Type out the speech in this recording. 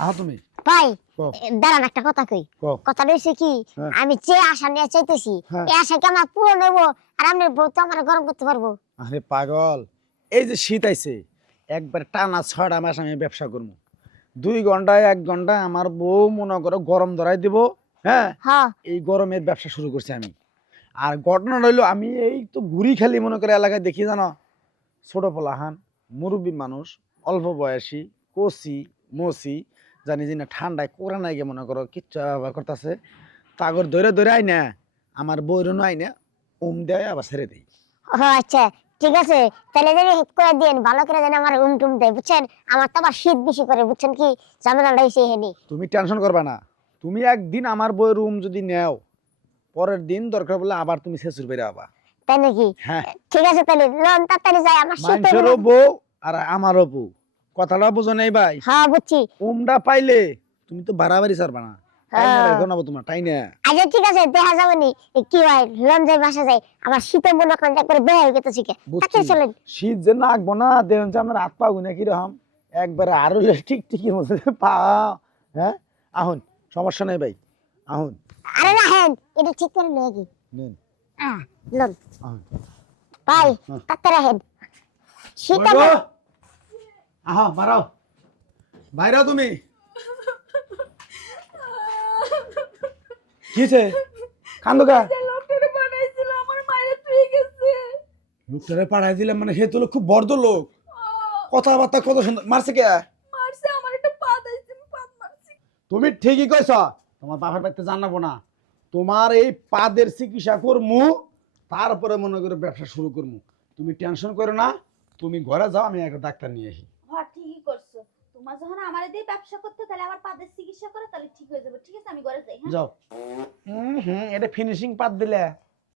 আহা তুমি। ভাই দাঁড়ান একটা কথা কই। কথা রয়েছে কি হ্যাঁ। আমি যে আশা নিয়ে চাইতেছি। এই আশা কি আমার পুরো নেব আর বউ তো আমার গরম করতে পারব? আরে পাগল এই যে শীত আইছে একবার টানা ছয়টা মাস আমি ব্যবসা করব দুই ঘন্টায় এক ঘন্টায় আমার বউ মনে করো গরম ধরাই দিব হ্যাঁ? হ্যাঁ এই গরমের ব্যবসা শুরু করছি আমি। আর ঘটনা রইল আমি এই তো ঘুরি খালি মনে করে এলাকায় দেখি জানো? ছোট পোলাহান মুরব্বী মানুষ অল্প বয়সী কচি মসি জানি যে না ঠান্ডায় কোরা নাই গে মনে করো কিচ্ছু ব্যবহার করতেছে। তাগর ধরে ধরে আই না আমার বইরনো আই না উম দেয় আবার ছেড়ে দিই আচ্ছা ঠিক আছে তাহলে যদি হেল্প করে দিন ভালো করে যেন আমার উম টুম দেয় বুঝছেন? আমার তো আবার শীত বেশি করে বুঝছেন কি? ঝামেলাটা এসে হেনি তুমি টেনশন করবে না তুমি একদিন আমার বই রুম যদি নেও পরের দিন দরকার বলে আবার তুমি শেষুর বেড়ে আবা। তাই নাকি? হ্যাঁ। ঠিক আছে তাহলে লোন তাড়াতাড়ি যায় আমার শীত মানুষেরও বউ আর আমারও বউ। কথাটা বুঝো নেই ভাই। হ্যাঁ বুঝছি। উমটা পাইলে তুমি তো বাড়াবাড়ি ছাড়বা না। হ্যাঁ। জানাব তাই না আচ্ছা ঠিক আছে দেখা যাবে নি। এ, কি হয় লোন যাই বাসা যায় আমার শীতে মনে করেন যে একবারে বের হয়ে গেছে শিখে তাকে চলেন শীত যে নাকবো না দেখুন যে আমার হাত পা গুনে কীরকম। একবারে আরও ঠিক ঠিকই মতো পা হ্যাঁ? আহুন সমস্যা নেই ভাই। আহুন। আরে না হ্যাঁ এটা ঠিক করে নিয়ে কি নিন। আহ লোন। ভাই। তাড়াতাড়ি হেন শীতে। আহা বাড়াও। বাইরাও তুমি। কিছে কান্দো কা? লোকটারে বানাইছিল আমার মায়ের তুই গেছে। লোকটারে পাঠাই দিলাম মানে সে তো লোক খুব বড় লোক। কথাবার্তা কত সুন্দর। মারছে কে? মারছে আমার একটা পা দিয়েছে পা মারছে। তুমি ঠিকই কইছ তোমার বাপের বাড়িতে জানাব না। তোমার এই পাদের চিকিৎসা করমু তারপরে মনে করে ব্যবসা শুরু করমু। তুমি টেনশন করো না তুমি ঘরে যাও আমি একটা ডাক্তার নিয়ে আসি। তোমার যখন আমার দিয়ে ব্যবসা করতে, তাহলে আমার পাদের চিকিৎসা করে তাহলে ঠিক হয়ে যাবে। ঠিক আছে, আমি ঘরে যাই হ্যাঁ? যাও। হুম হুম, এটা ফিনিশিং পাত দিলে।